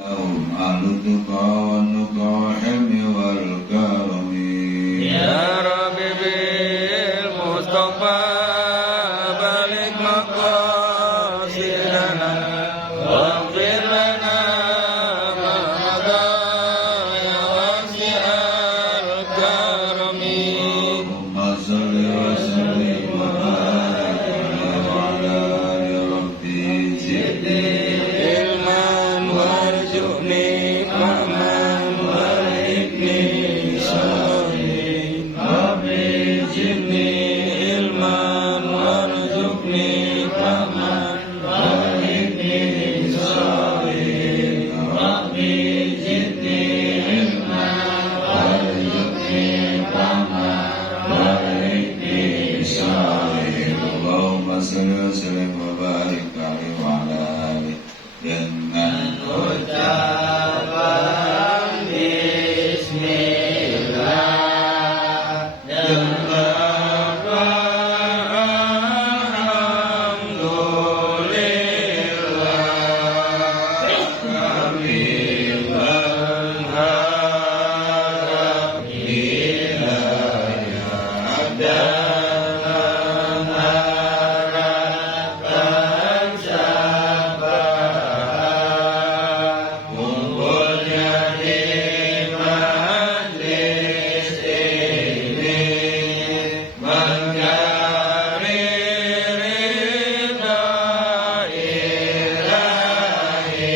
لهم أهل التقى والنقى والحلم والكرم يا رب بالمصطفى بلغ مقاصدنا واغفر لنا ما مضى يا واسع الكرم اللهم صل وسلم وبارك عليه وعلى آل ربي زدني علما وارزقني فهما وارزقني صالحين ربي زدني علما وارزقني فهما وارزقني صالحين ربي زدني علما وارزقني فهما وارزقني صالحين اللهم صل وسلم وبارك عليه وعلى آله dengan ucapan bismillah dengan alhamdulillah kami berharap hidayah dan harapkan syafaat kumpulnya di majlis ini mencari ridha ilahi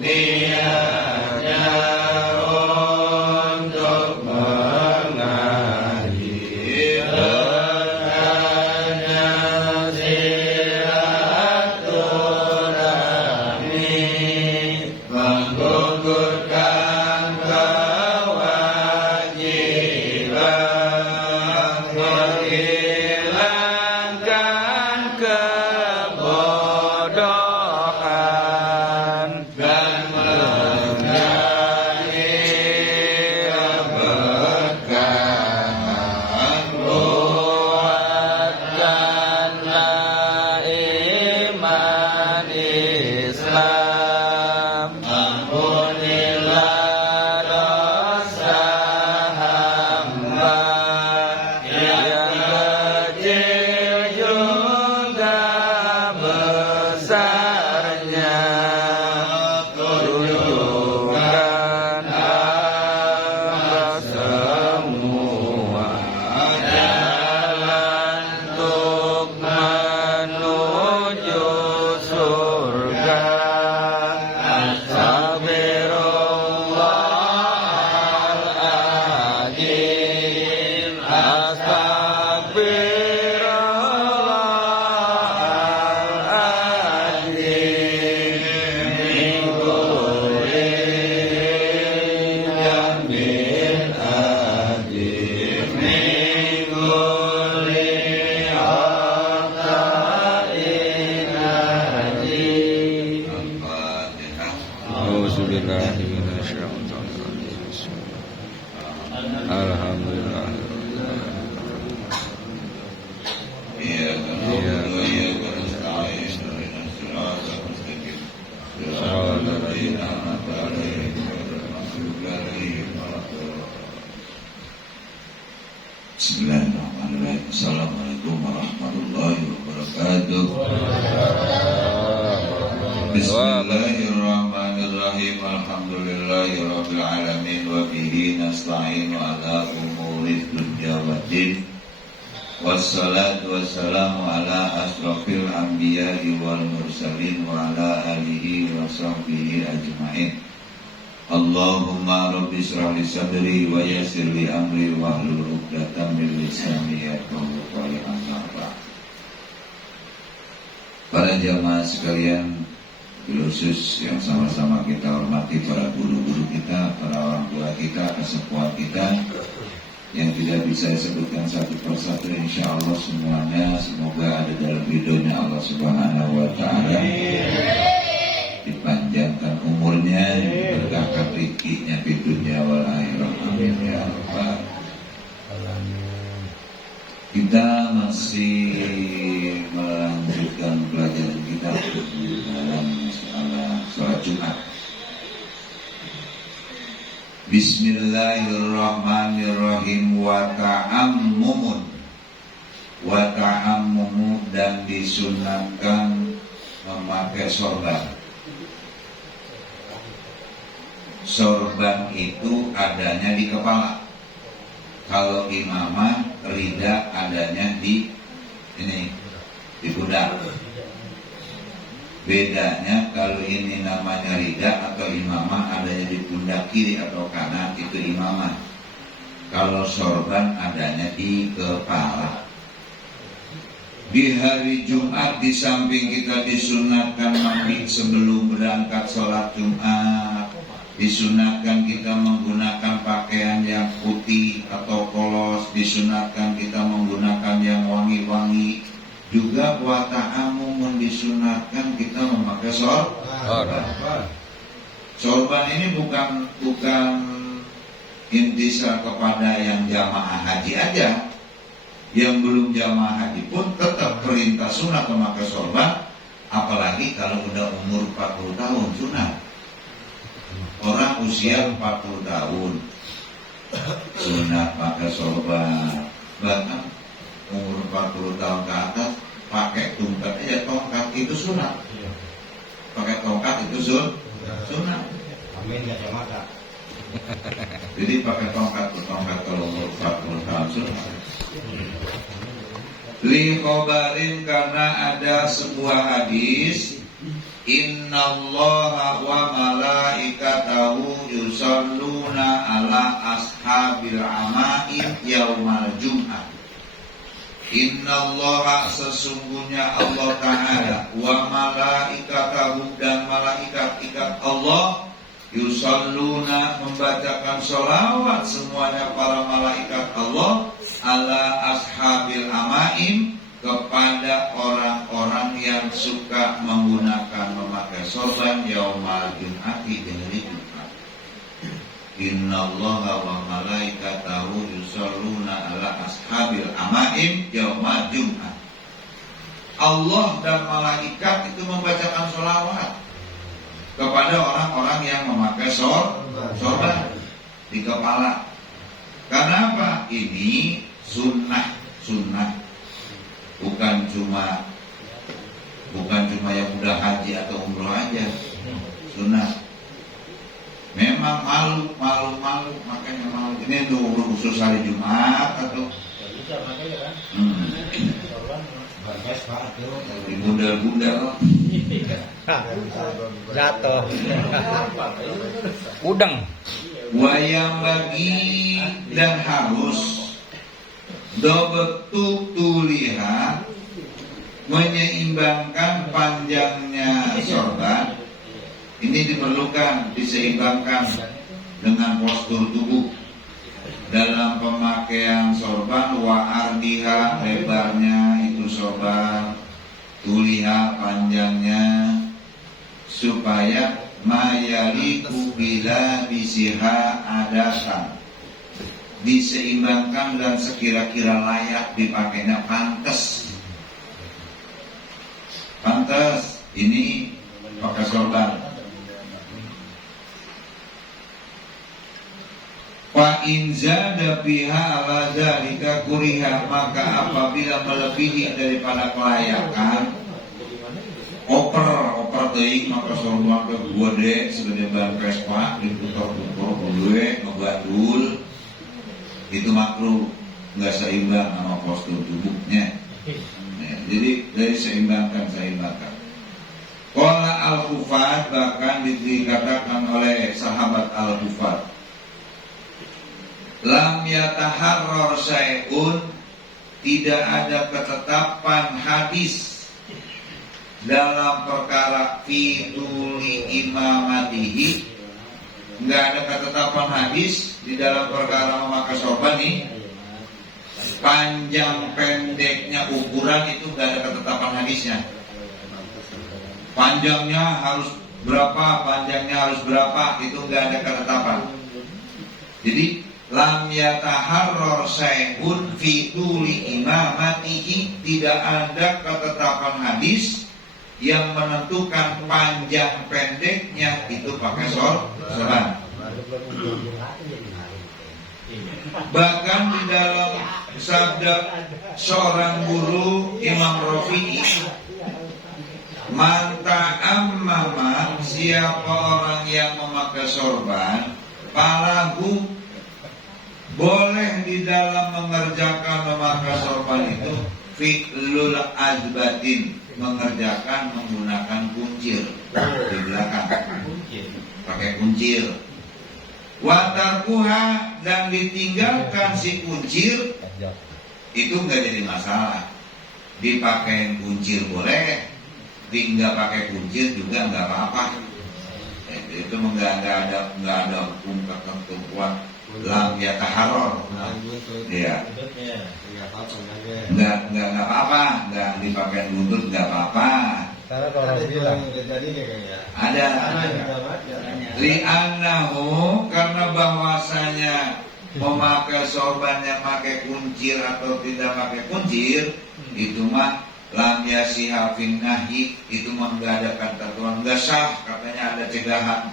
niatnya untuk mengaji bertanya silaturahmi menggugurkan kewajiban menghilangkan kebodohan dan menjadi keberkahan kuatkanlah iman Islam ampunilah dosa hamba yang kecil juga besarnya tunjukkan hamba semua jalan untuk menuju surga. Astagfirullahaladzim, astagfirullahaladzim, min kulli dhanbin azim, min kulli khata'in azim. Al-Fatihah. A'udzubillahi minasyaitonir rajim. Alhamdulillah. إياك نعبد وإياك نستعين اهدنا الصراط المستقيم صراط الذين أنعمت عليهم غير المغضوب عليهم ولا الضالين. Bismillahirrahmanirrahim. Assalamualaikum warahmatullahi wabarakatuh. Bismillahirrahmanirrahim. Alhamdulillahirabbil alamin wa bihi nasta'inu ala umuri dunya waddin. Wassalatu wassalamu ala asrafil anbiya'i wal mursalin wa ala alihi wa sahbihi ajma'in. Allahumma rabbi shrah li sadri wa yassir li amri wahlul 'uqdatam min lisani yafqahu qawli. Para jamaah sekalian, khusus yang sama-sama kita hormati para guru-guru kita, para orang tua kita, kesepuhan kita yang tidak bisa disebutkan satu persatu, insya Allah semuanya semoga ada dalam ridhonya Allah Subhanahu wa Ta'ala, dipanjangkan umurnya, diberkahkan rezekinya di dunia wal akhirah, amin ya rabbal alamin. Kita masih melanjutkan pelajaran kita dalam masalah sholat Jumat. Bismillahirrahmanirrahim. Wa ta'ammumun, wa ta'ammumu, dan disunatkan memakai sorban. Sorban itu adanya di kepala. Kalau imamah rida adanya di ini, di pundak. Bedanya kalau ini namanya rida atau imamah adanya di pundak kiri atau kanan, itu imamah. Kalau sorban adanya di kepala. Di hari Jumat, di samping kita disunatkan mandi sebelum berangkat sholat Jumat, disunatkan kita menggunakan pakaian yang putih atau polos, disunatkan kita menggunakan yang wangi-wangi. Juga buat ta'amum disunatkan kita memakai sorban. Sorban ini bukan intisar kepada yang jamaah haji aja. Yang belum jamaah haji pun tetap perintah sunat memakai sorban. Apalagi kalau udah umur 40 tahun sunat. Orang usia 40 tahun sunat pakai sorban. Bahkan umur 40 tahun ke atas pakai tongkat aja, tongkat itu sunat. Pakai tongkat itu sunat. Amin ya mata. Jadi pakai tongkat kalau umur 40 tahun sunat. Li khobarin, karena ada sebuah hadis, innallaha wa malaikatahu yusalluna ala ashabil amaim yaumal jum'ah. Innallaha, sesungguhnya Allah Ta'ala, wa malaikatahu, dan malaikat-ikat Allah, yusalluna, membacakan sholawat semuanya para malaikat Allah, ala ashabil amaim, kepada orang-orang yang suka menggunakan memakai sorban yaumal jum'ati, di hari Jumat. Innallaha wa malaikatahu yusalluna ala ashabil amaim yaumal jum'ah. Allah dan malaikat itu membacakan sholawat kepada orang-orang yang memakai sorban di kepala. Karena apa? Ini sunnah, bukan cuma yang udah haji atau umroh aja, sunnah. Memang malu, makanya malu. Ini tuh khusus hari Jumat atau bundar-bundar Jatuh. Udang. wayang bagi, dan harus dobetuk tuliha, menyeimbangkan panjangnya sorban. Ini diperlukan, diseimbangkan dengan postur tubuh dalam pemakaian sorban. Wa ardiha, lebarnya itu sorban, tuliha, panjangnya, supaya mayaliku bila bisiha adatan, diseimbangkan dan sekira-kira layak dipakainya, pantas ini pakai sorban. Fa in zada biha ala dzalika kuriha, maka apabila melebihi daripada kelayakan, oper teuing maka sorban ke gede sebagai bahan Vespa, diputar-putar gede ngebandul, itu makruh, enggak seimbang sama postur tubuhnya. Nah, jadi dari seimbangkan. Qala al-Hufat, bahkan dikatakan oleh sahabat al-Hufat, lam yataharrar syai'un, tidak ada ketetapan hadis dalam perkara fituli imamatihi, enggak ada ketetapan hadis di dalam perkara memakai sorban nih. Panjang pendeknya ukuran itu enggak ada ketetapan hadisnya. Panjangnya harus berapa, itu enggak ada ketetapan. Jadi lam yataharrar syai'un fi tuli imamatihi, tidak ada ketetapan hadis yang menentukan panjang pendeknya itu pakai sorban. Bahkan di dalam sabda seorang guru Imam Rafi'i, manta ammama, siapa orang yang memakai sorban, palahu, boleh di dalam mengerjakan memakai sorban itu fi'lul azbatin, mengerjakan menggunakan kuncir di belakang, pakai kuncir. Watarkuha, dan ditinggalkan si kuncir itu nggak jadi masalah. Dipakai kuncir boleh, tinggal pakai kuncir juga nggak apa-apa. Itu nggak ada hukum ketentuan lam yataharor. Iya. Nggak apa-apa, nggak dipakai buntut nggak apa-apa. Karena kalau bilang Ada li'annahu, karena bahwasanya memakai sorban yang pakai kuncir atau tidak pakai kuncir itu mah lam yasiha fin nahi, itu mah nggak ada ketentuan, nggak sah, katanya ada cegahan.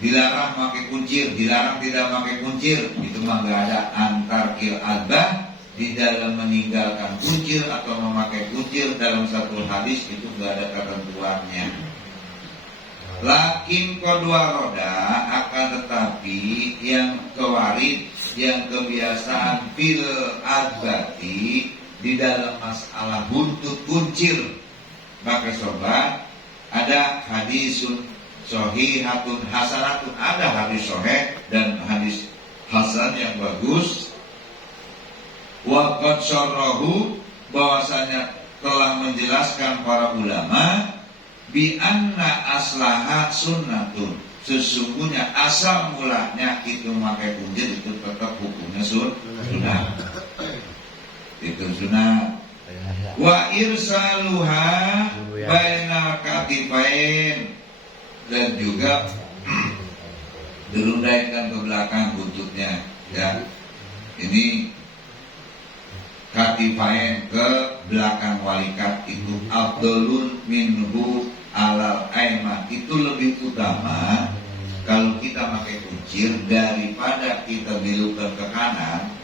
Dilarang pakai kuncir, dilarang tidak pakai kuncir, itu mah nggak ada antar kil adbah di dalam meninggalkan kuncir atau memakai kuncir dalam satu hadis, itu nggak ada ketentuannya. Lakin kedua roda, akan tetapi yang kewarid, yang kebiasaan fil adbati di dalam masalah buntut kuncir pakai sorban, ada hadisun sohihatun hasanatun, ada hadis sohih dan hadis hasan yang bagus. Waqad syarrahu, bahwasanya telah menjelaskan para ulama, bi anna aslaha sunnatun, sesungguhnya asal mulanya itu memakai kuncir itu tetap hukumnya sunnah. Itu sunnah. Wa irsaluha bainal katifain, dan juga dirundaikan ke belakang buntutnya, ya. Ini katifain, ke belakang walikat, itu afdalun minhu alal aiman, itu lebih utama kalau kita pakai kuncir daripada kita belokkan ke kanan.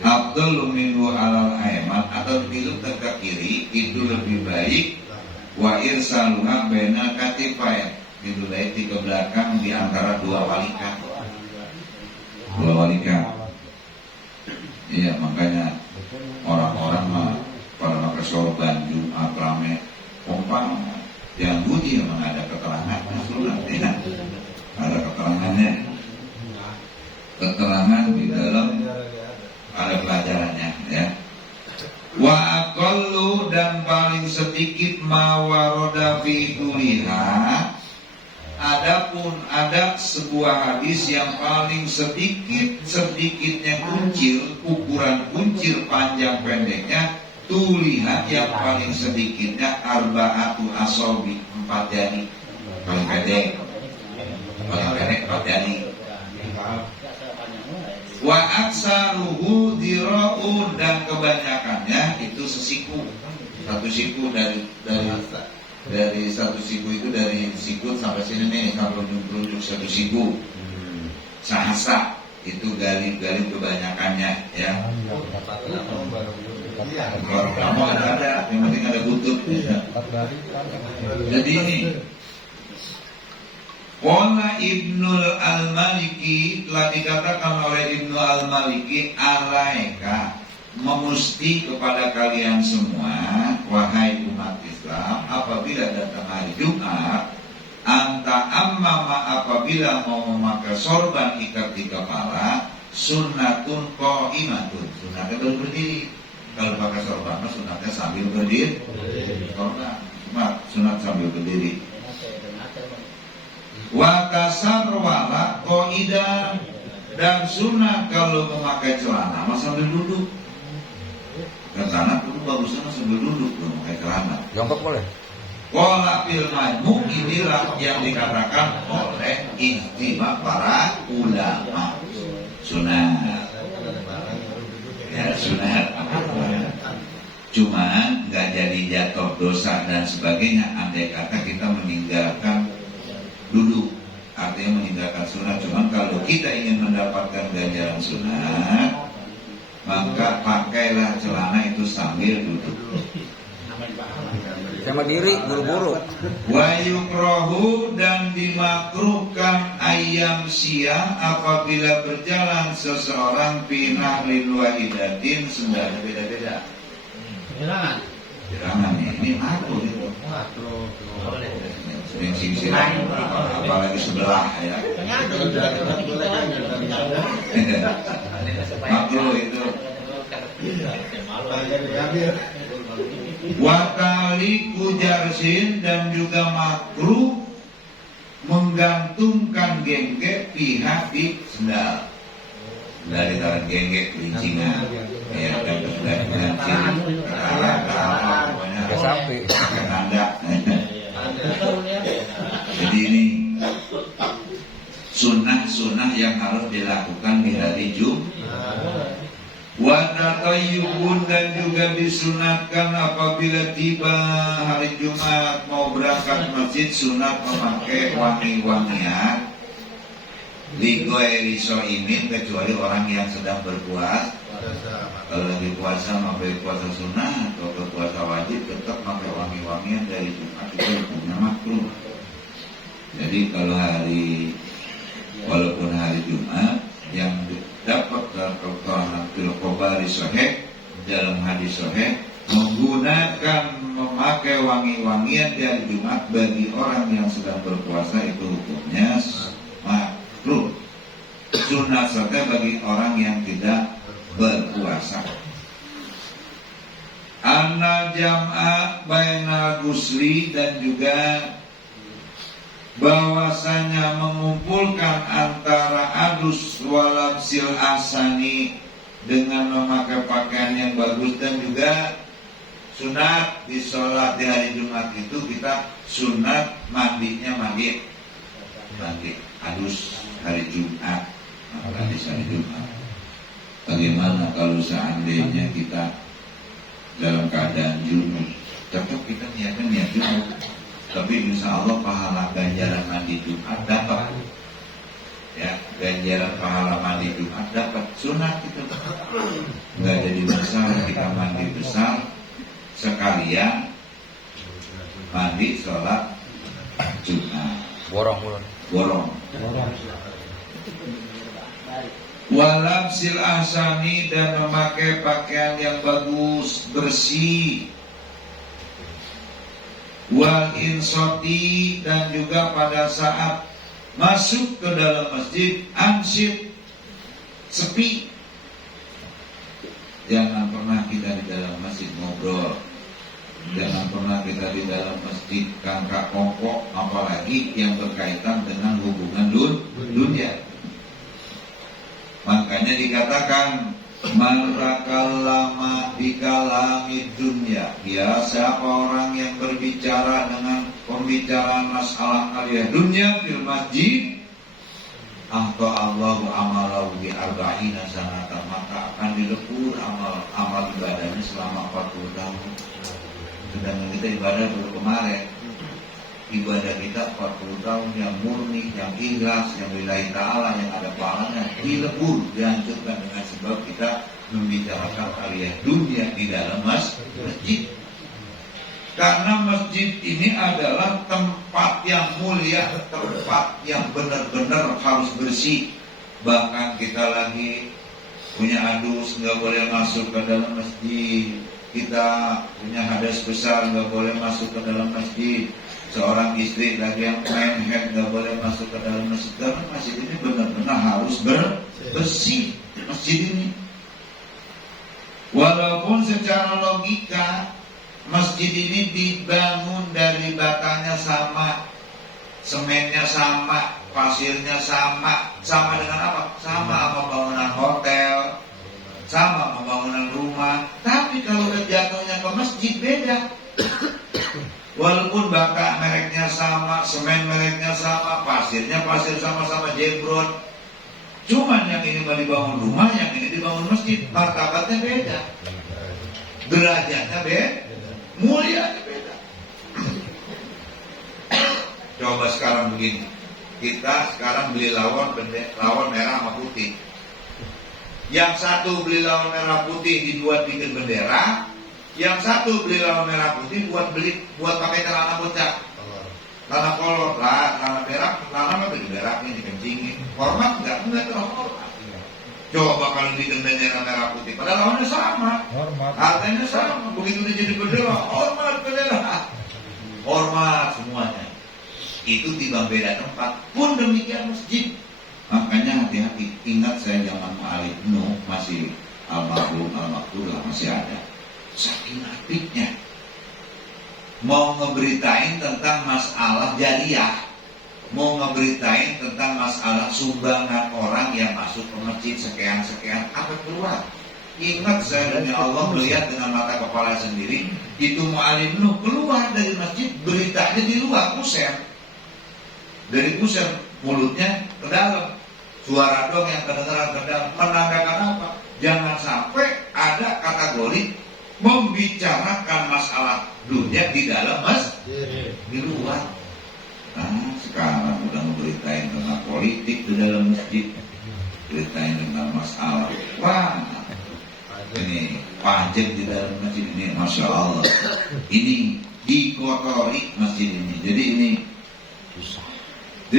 Afdalun minhu alal aiman, atau belokkan ke kiri, itu lebih baik. Wa irsaluha bainal katifain, itu baik ke belakang di antara dua walikat. Iya, makanya orang-orang mah pada pakai sorban Jumat rame pompang, yang budi memang ada keterangannya, sunnah, ya. Ada keterangan di dalam, ada pelajarannya, ya. Wa aqallu, dan paling sedikit ma waroda fi tuliha, adapun ada sebuah hadis yang paling sedikitnya kuncir, ukuran kuncir panjang pendeknya, tuliha yang paling sedikitnya arba'atu asobi, 4 jari, paling pendek 4 jari. Wa aksaruhu dira'un, dan kebanyakannya itu sesiku, satu siku dari satu siku itu, dari sikut sampai sini nih, sampai ujung satu siku. Sahasa itu garis kebanyakannya, ya. Kalau kamu ada, yang penting ada buntut, ya. Jadi ini Qala Ibnul Al-Maliki, telah dikatakan oleh Ibnu Al-Maliki, alaika, memusti kepada kalian semua, wahai umat Islam, apabila datang hari Jumat, anta ammama, apabila mau memakai sorban ikat di kepala, sunnatun qa'imatun, sunatnya berdiri. Kalau pakai sorban, sunatnya sambil berdiri. Sunat sambil berdiri. Wa kasarwala qa'idan, dan sunnah kalau memakai celana sambil duduk. Karena itu bagusnya sambil duduk memakai celana. Jongkok boleh. Qala fil majmu', inilah yang dikatakan oleh ijtima para ulama. Sunnah. Ya, sunnah. Cuman nggak jadi jatuh dosa dan sebagainya andai kata kita meninggalkan duduk artinya meninggalkan sunat. Cuman kalau kita ingin mendapatkan ganjaran sunat, maka pakailah celana itu sambil duduk. Sama diri buru-buru. Wa yukrohu, dan dimakruhkan ayam siang apabila berjalan seseorang pinah lil wahidatin, sendalnya beda-beda. Jangan ini makruh itu. Sering apalagi sebelah ya. Makruh itu. Watali kujarsin, dan juga makruh menggantungkan gengge pihak di sendal. Dari tarik gengge kelincingan, ya kan sudah kelincing, pokoknya Sampai tanda. Jadi ini sunnah yang harus dilakukan di hari Jumat. Watatayyubun, dan juga disunatkan apabila tiba hari Jumat mau berangkat masjid, sunat memakai wangi-wangian. Ligoy risoimin, kecuali orang yang sedang berpuasa. Kalau lagi puasa pakai puasa sunnah atau puasa wajib, tetap pakai wangi-wangian dari Jumat, itu hukumnya makruh. Jadi kalau walaupun hari Jumat, yang dapat dalam keterangan fil khabari sahih, dalam hadis sahih, menggunakan memakai wangi-wangian di hari Jumat bagi orang yang sedang berpuasa itu hukumnya makruh. Sunnah saja bagi orang yang tidak berpuasa. Anna jam'a bainal gusli, dan juga bahwasanya mengumpulkan antara adus walabsil asani, dengan memakai pakaian yang bagus, dan juga sunat di sholat di hari Jumat itu kita sunat mandinya mandi adus hari Jumat, maka di hari Jumat. Bagaimana kalau seandainya kita dalam keadaan junub? Tetap kita niat junub, tapi insya Allah pahala ganjaran mandi Jumat dapat. Ya, ganjaran pahala mandi Jumat dapat. Sunat itu nggak jadi masalah kita mandi besar sekalian mandi sholat Jumat. Borong. Walabsil ahsani, dan memakai pakaian yang bagus, bersih. Wal insoti, dan juga pada saat masuk ke dalam masjid, ansyid, sepi. Jangan pernah kita di dalam masjid ngobrol. Jangan pernah kita di dalam masjid kangkak kongkok, apalagi yang berkaitan dengan hubungan dunia. Makanya dikatakan man takallama bi kalami dunya, ya siapa orang yang berbicara dengan pembicaraan masalah aliyah dunia fil masjid, ahta Allahu amalahu bi arba'ina sanata, maka akan dilebur amal ibadahnya selama 40 tahun. Sedangkan kita ibadah baru kemarin, ibadah kita 40 tahun yang murni, yang ikhlas, yang lillahi ta'ala, yang ada pahalanya, dilebur, dihancurkan dengan sebab kita membicarakan aliyah dunia di dalam masjid. Karena masjid ini adalah tempat yang mulia, tempat yang benar-benar harus bersih. Bahkan kita lagi punya adus, nggak boleh masuk ke dalam masjid. Kita punya hadas besar, nggak boleh masuk ke dalam masjid. Seorang istri lagi yang main head, nggak boleh masuk ke dalam masjid. Karena masjid ini benar-benar harus bersih. Masjid ini, walaupun secara logika masjid ini dibangun dari batanya sama, semennya sama, pasirnya sama dengan apa? Sama bangunan hotel, sama bangunan rumah. Tapi kalau udah jatuhnya ke masjid beda. Walaupun bata mereknya sama, semen mereknya sama, pasirnya pasir sama-sama jebrot. Cuman yang ini mau dibangun rumah, yang ini dibangun masjid, martabatnya beda, derajatnya beda, mulianya beda. Coba sekarang begini, kita sekarang beli lawan merah sama putih. Yang satu beli lawan merah putih dibuat bikin bendera, yang satu beli lawan merah putih buat pakai celana bocah. Celana kolor lah, celana merah, celana apa diberakin, dikencingin. Hormat enggak terhormat. Coba kalau bikin bendera merah putih, padahal lawannya sama, harganya sama. Begitu dia jadi bendera, hormat bendera, hormat semuanya. Itu timbang beda tempat. Pun demikian masjid. Makanya hati-hati. Ingat saya zaman Ma'alif Nuh masih almarhum almarhumlah masih ada. Saking aktifnya mau ngeberitain tentang masalah jariah, mau ngeberitain tentang masalah sumbangan orang yang masuk ke masjid sekian apa keluar. Ingat saya demi Allah melihat dengan mata kepala sendiri, itu Ma'alif Nuh keluar dari masjid, beritanya di luar pusat. Dari pusat mulutnya ke dalam, suara dong yang kedengaran ke dalam, menandakan apa? Jangan sampai ada kategori membicarakan masalah dunia di dalam masjid, di luar. Nah, sekarang udah memberitain tentang politik di dalam masjid, beritain tentang masalah. Wah, ini pajak di dalam masjid ini, masya Allah. Ini dikotori masjid ini. Jadi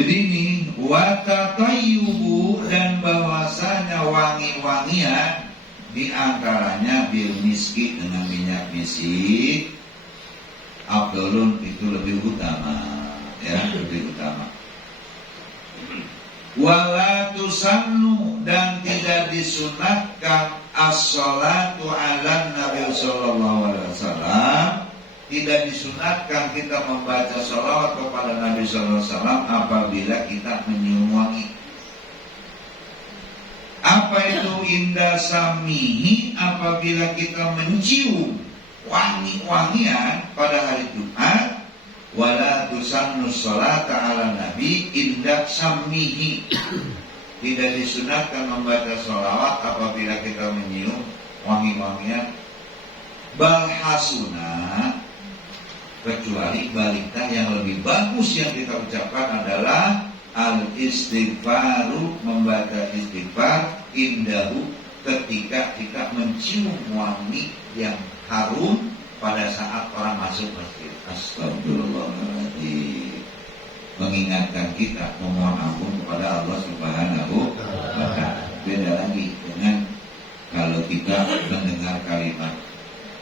ini watatayubu, dan bahwasanya wangi-wangian di antaranya bil miski, dengan minyak misik. Afdalun, itu lebih utama, ya, lebih utama. Wala tusannu, dan tidak disunatkan as-salatu ala Nabi sallallahu alaihi wasallam. Tidak disunatkan kita membaca sholawat kepada Nabi sallallahu alaihi wasallam apabila kita menyium wangi. Apa itu indah samihi? Apabila kita mencium wangi-wangian pada hari Jumat. Wala tusannu sholata ala Nabi indah samihi. Tidak disunatkan membaca sholawat apabila kita menyium wangi-wangian. Balhasuna, kecuali balita yang lebih bagus yang kita ucapkan adalah al-istighfaru, membaca istighfar indahu, ketika kita mencium wangi yang harum pada saat orang masuk masjid. Astagfirullahaladzim. Mengingatkan kita memohon ampun kepada Allah Subhanahu wa ta'ala. Beda lagi dengan kalau kita mendengar kalimat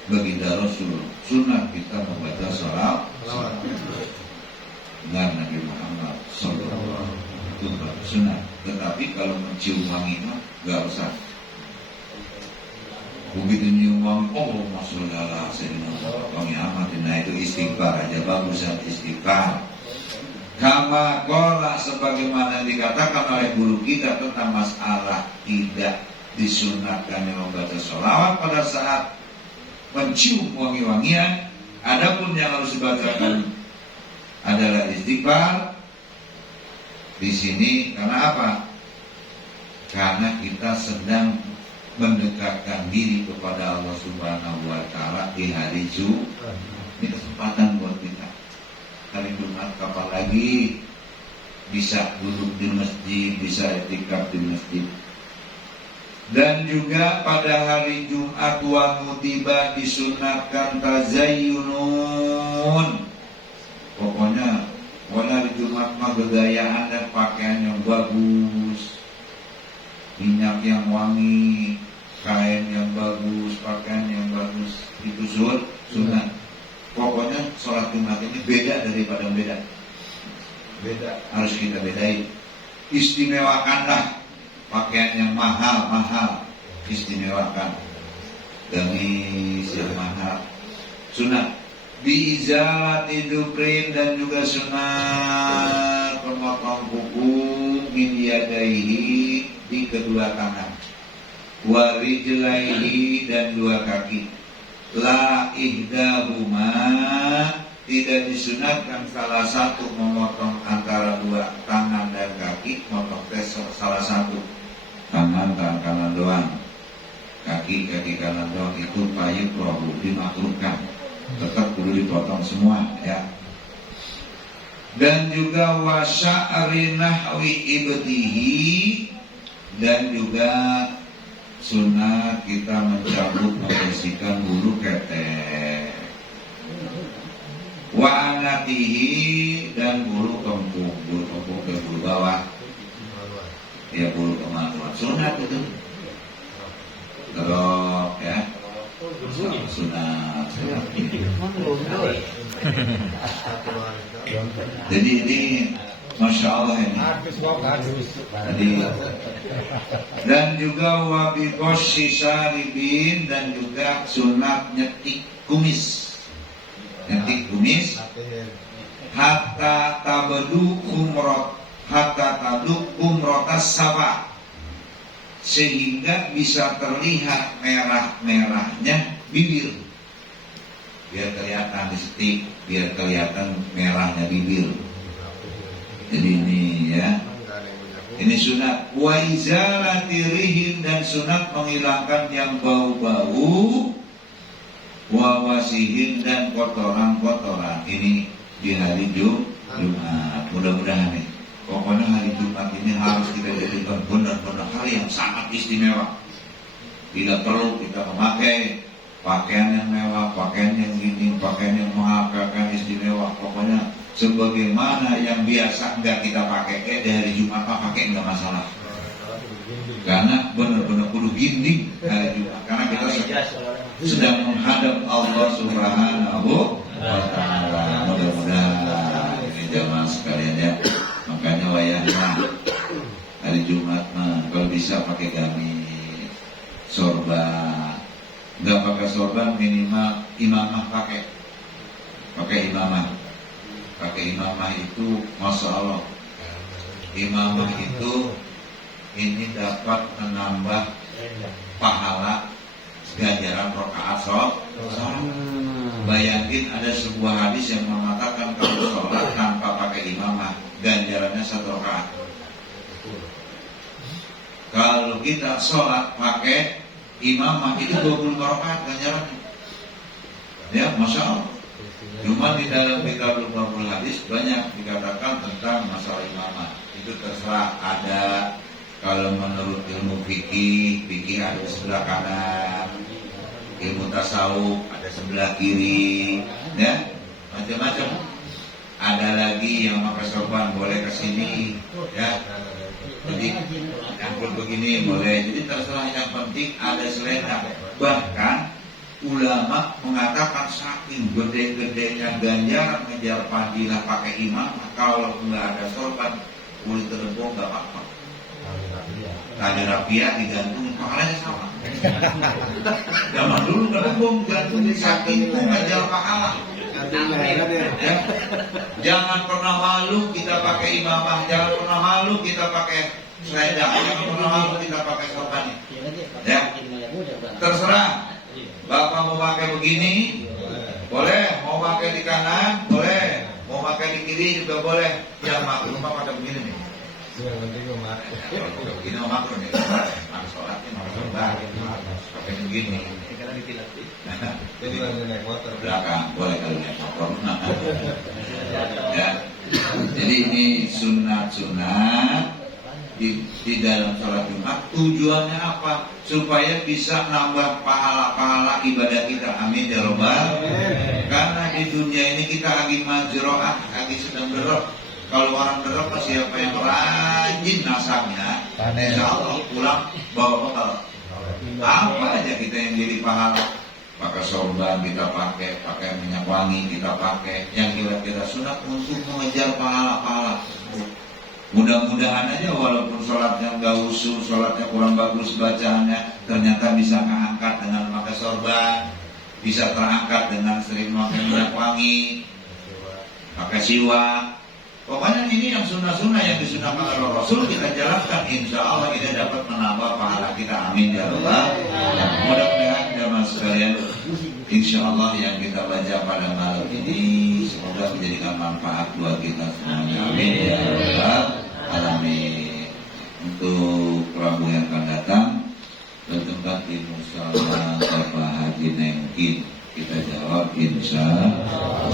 baginda Rasul, sunnah kita membaca salawat dengan Nabi Muhammad sallallahu alaihi wasallam, itu sunnah. Tetapi kalau mencium wangi mah nggak usah. Begitu nyium wangi, oh masalah wangi amat. Nah itu istighfar aja, bagusan istighfar. Kama qala, sebagaimana dikatakan oleh guru kita tentang masalah tidak disunatkannya membaca salawat pada saat mencium wangi-wangian. Adapun yang harus dibacakan adalah istighfar di sini. Karena apa? Karena kita sedang mendekatkan diri kepada Allah Subhanahu wa ta'ala di hari Jumat. Ini kesempatan buat kita. Hari Jumat kapan lagi bisa duduk di masjid, bisa i'tikaf di masjid. Dan juga pada hari Jumat wa mutiba disunatkan tazayyunun. Pokoknya hari Jumat mah gayaan dan pakaian yang bagus, minyak yang wangi, kain yang bagus, pakaian yang bagus, itu sunat. Pokoknya sholat Jumat ini beda daripada beda, harus kita bedain. Istimewakanlah pakaian yang mahal, istimewakan. Gamis yang mahal, sunat. Biizalati dubrin, dan juga sunat pemotong kuku min yadaihi, di kedua tangan. Warijlaihi, dan dua kaki. La ihdahuma, tidak disunatkan salah satu memotong antara dua tangan dan kaki. Motong salah satu, tangan kanan doang, kaki kanan doang, itu payung rohu, dimakruhkan. Tetap perlu dipotong semua, ya. Dan juga wa sya'ri nahwi ibtihi, dan juga sunat kita mencabut membersihkan bulu ketek. Wa anatihi, dan bulu kempung ke bulu bawah. Ya, bulu kemaluan. Sunat itu. Terus ya. Sunat. Jadi ini Masya Allah ini. Jadi, dan juga wabibos sisaribin, dan juga sunat nyetik kumis. Nyetik kumis. Hatta tabdu umrotas sabah, sehingga bisa terlihat merah-merahnya bibir. Biar kelihatan disetik, biar kelihatan merahnya bibir. Jadi ini ya, ini sunat wa izalati rihim, dan sunat menghilangkan yang bau-bau, wa wasihin, dan kotoran-kotoran. Ini di hari Jumat. Mudah-mudahan nih, pokoknya hari Jumat ini harus kita jadikan benar-benar hari yang sangat istimewa. Bila perlu kita memakai pakaian yang mewah, pakaian yang gini, pakaian yang mahal, pakaian istimewa. Pokoknya sebagaimana yang biasa enggak kita pakai, dari Jumat pakai enggak masalah. Karena benar-benar kudu ginding hari Jumat. Karena kita sedang menghadap Allah Subhanahu wa Ta'ala. Mudah-mudahan ini jamaah sekalian ya. Makanya wayahnya hari Jumat kalau bisa pakai gamis, sorban. Enggak pakai sorban, minimal imamah pakai imamah. Pakai imamah itu Masya Allah, imamah itu ini dapat menambah pahala ganjaran rakaat sholat. Bayangin ada sebuah hadis yang mengatakan kalau sholat tanpa pakai imamah ganjarannya 1 rakaat. Kalau kita sholat pakai imamah itu 25 rakaat ganjarannya. Ya, Masya Allah. Cuma di dalam kitab Lumrahul Hadis banyak dikatakan tentang masalah imamah. Itu terserah, ada kalau menurut ilmu fikih ada sebelah kanan, ilmu tasawuf ada sebelah kiri, ya macam-macam. Ada lagi yang pakai sorban boleh ke sini, ya. Jadi nyangkut begini boleh. Jadi terserah, yang penting ada selendang. Bahkan ulama mengatakan saking gede-gedenya ganjaran ngejar fadilah pakai imamah, kalau nggak ada sorban kulit terembung nggak apa-apa. Tadi rapiah digantung pahalanya sama. Zaman dulu terembung gantung saking ngejar pahala. Ya. Jangan pernah malu kita pakai imamah, jangan pernah malu kita pakai selendang, jangan pernah malu kita pakai sorban. Ya, terserah. Bapak mau pakai begini, boleh. Mau pakai di kanan, boleh. Mau pakai di kiri juga boleh. Yang makruh mah pada begini nih. Yang penting memakai. Kalau begini mau makruh nih. Harus sholatnya mau sholat. Pakai begini. Jadi naik motor belakang boleh kalau naik motor. Ya. Jadi ini sunat-sunat di dalam sholat Jumat. Tujuannya apa? Supaya bisa nambah pahala-pahala ibadah kita. Amin ya robbal. Karena di dunia ini kita lagi majroah, lagi sedang derok. Kalau orang derok siapa yang rajin nasabnya, insya Allah pulang bawa bekal. Apa aja kita yang jadi pahala. Pakai sorban kita pakai minyak wangi kita pakai. Yang kira-kira sunat untuk mengejar pahala-pahala. Mudah-mudahan aja walaupun sholatnya nggak usul, sholatnya kurang bagus bacaannya, ternyata bisa keangkat dengan pakai sorban, bisa terangkat dengan sering pakai minyak wangi, pakai siwak. Pokoknya ini yang sunnah-sunnah yang disunahkan oleh Rasul kita jalankan, insya Allah kita dapat menambah pahala kita. Amin ya Allah. Mudah-mudahan jamaah sekalian, insya Allah yang kita baca pada malam ini semoga menjadikan manfaat buat kita semuanya. Amin ya Allah. Alamin. Untuk Rabu yang akan datang bertempat di musyawarah Bapak Haji Nengkin, kita jawab insya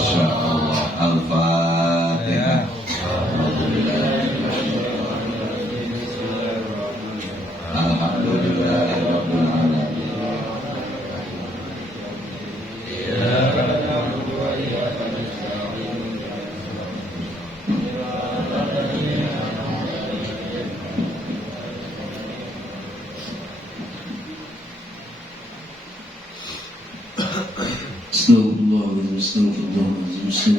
Allah. Al-Fatihah. Astagfirullahaladzim, astagfirullahaladzim, astagfirullahaladzim.